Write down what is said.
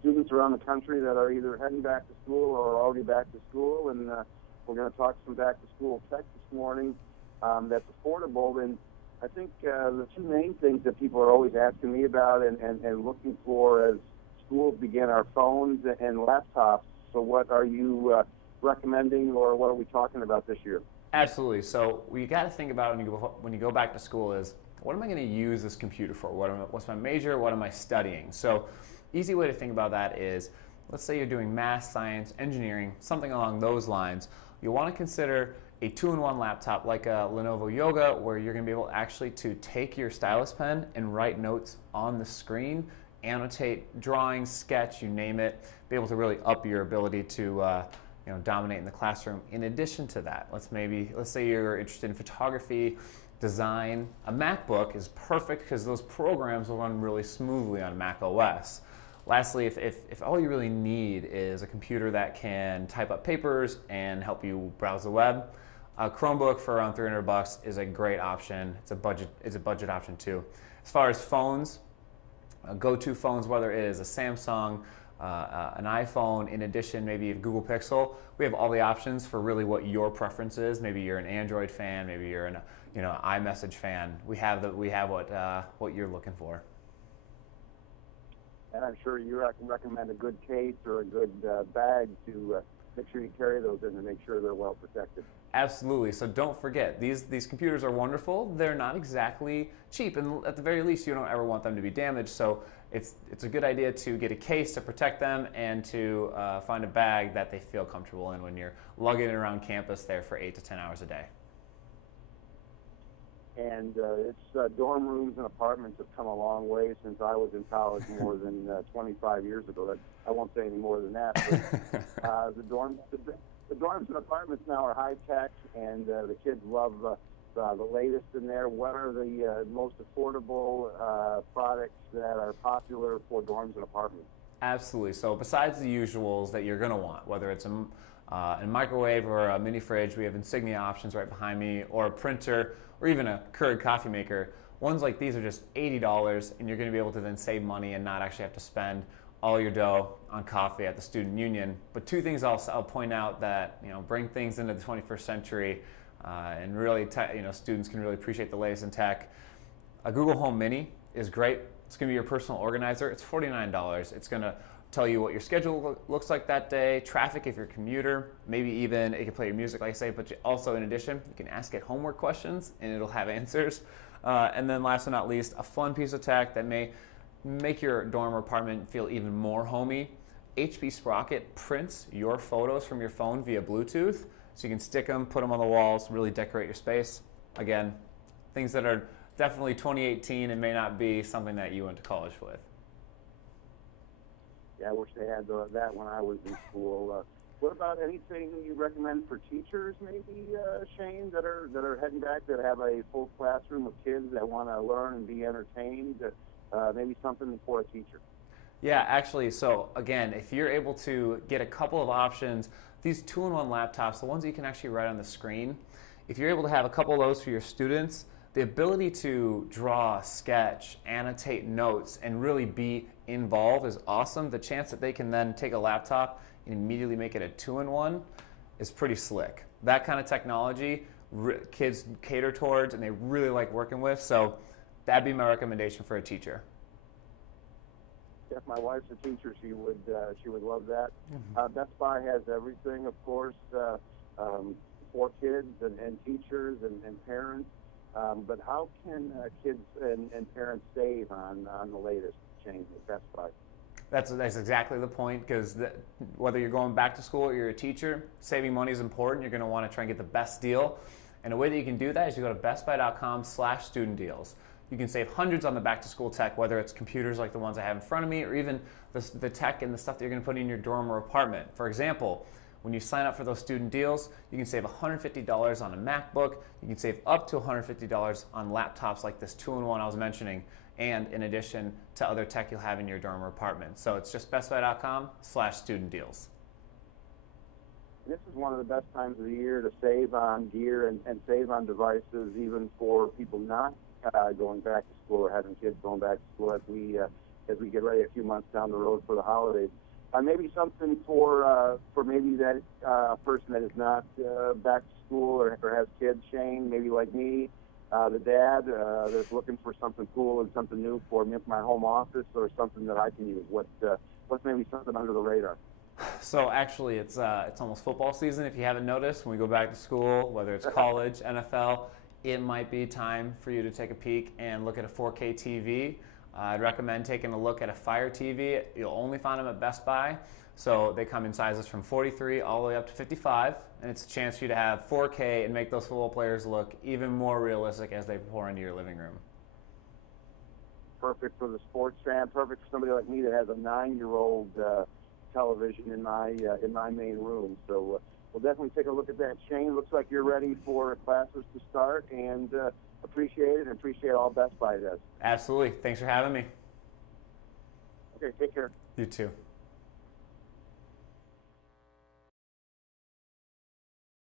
students around the country that are either heading back to school or already back to school, and we're going to talk some back-to-school tech this morning that's affordable. And I think the two main things that people are always asking me about and looking for as schools begin are phones and laptops. So what are you recommending, or what are we talking about this year? Absolutely. So what you got to think about when you go back to school is, what am I going to use this computer for? What's my major? What am I studying? So easy way to think about that is, let's say you're doing math, science, engineering, something along those lines. You'll want to consider a two-in-one laptop like a Lenovo Yoga, where you're going to be able actually to take your stylus pen and write notes on the screen, annotate, drawing, sketch, you name it, be able to really up your ability to dominate in the classroom. In addition to that, let's say you're interested in photography, design. A MacBook is perfect because those programs will run really smoothly on Mac OS. Lastly, if all you really need is a computer that can type up papers and help you browse the web, a Chromebook for around $300 is a great option. It's a budget option too. As far as phones, go-to phones, whether it is a Samsung, an iPhone, in addition maybe a Google Pixel, we have all the options for really what your preference is. Maybe you're an Android fan, maybe you're an iMessage fan. We have what you're looking for. And I'm sure you can recommend a good case or a good bag to make sure you carry those in and make sure they're well protected. Absolutely. So don't forget, these computers are wonderful. They're not exactly cheap, and at the very least, you don't ever want them to be damaged. So it's a good idea to get a case to protect them and to find a bag that they feel comfortable in when you're lugging it around campus there for 8 to 10 hours a day. And dorm rooms and apartments have come a long way since I was in college more than 25 years ago. I won't say any more than that. But, the dorms and apartments now are high tech, and the kids love the latest in there. What are the most affordable products that are popular for dorms and apartments? Absolutely. So besides the usuals that you're going to want, whether it's a microwave or a mini fridge, we have Insignia options right behind me, or a printer, or even a Keurig coffee maker. Ones like these are just $80, and you're going to be able to then save money and not actually have to spend all your dough on coffee at the student union. But two things I'll point out that bring things into the 21st century, and really students can really appreciate the latest in tech. A Google Home Mini is great. It's going to be your personal organizer. It's $49. It's going to tell you what your schedule looks like that day, traffic if you're a commuter, maybe even it can play your music, like I say, but also in addition, you can ask it homework questions and it'll have answers. And then last but not least, a fun piece of tech that may make your dorm or apartment feel even more homey. HP Sprocket prints your photos from your phone via Bluetooth, so you can stick them, put them on the walls, really decorate your space. Again, things that are definitely 2018 and may not be something that you went to college with. Yeah, I wish they had that when I was in school. What about anything you recommend for teachers, maybe, Shane, that are heading back, that have a full classroom of kids that want to learn and be entertained? Maybe something for a teacher. Yeah, actually, so again, if you're able to get a couple of options, these two-in-one laptops, the ones that you can actually write on the screen, if you're able to have a couple of those for your students, the ability to draw, sketch, annotate notes, and really be involved is awesome. The chance that they can then take a laptop and immediately make it a two-in-one is pretty slick. That kind of technology kids cater towards and they really like working with, so that'd be my recommendation for a teacher. If my wife's a teacher, she would love that. Mm-hmm. Best Buy has everything, of course, for kids and teachers and parents. But how can kids and parents save on the latest change at Best Buy? That's exactly the point, because whether you're going back to school or you're a teacher, saving money is important. You're going to want to try and get the best deal. And a way that you can do that is you go to bestbuy.com/student deals. You can save hundreds on the back-to-school tech, whether it's computers like the ones I have in front of me, or even the tech and the stuff that you're going to put in your dorm or apartment. For example, when you sign up for those student deals, you can save $150 on a MacBook. You can save up to $150 on laptops like this two-in-one I was mentioning, and in addition to other tech you'll have in your dorm or apartment. So it's just bestbuy.com/student deals. This is one of the best times of the year to save on gear and save on devices, even for people not going back to school or having kids going back to school. As we as we get ready a few months down the road for the holidays. Maybe something for maybe that person that is not back to school or has kids, Shane, maybe like me, the dad that's looking for something cool and something new for me, my home office, or something that I can use. What's maybe something under the radar? So actually, it's almost football season. If you haven't noticed, when we go back to school, whether it's college, NFL, it might be time for you to take a peek and look at a 4K TV. I'd recommend taking a look at a Fire TV. You'll only find them at Best Buy. So they come in sizes from 43 all the way up to 55, and it's a chance for you to have 4K and make those football players look even more realistic as they pour into your living room. Perfect for the sports fan. Perfect for somebody like me that has a 9-year-old television in my main room. So we'll definitely take a look at that. Shane, looks like you're ready for classes to start, and appreciate it and appreciate all Best Buy does. Absolutely. Thanks for having me. Okay, take care. You too.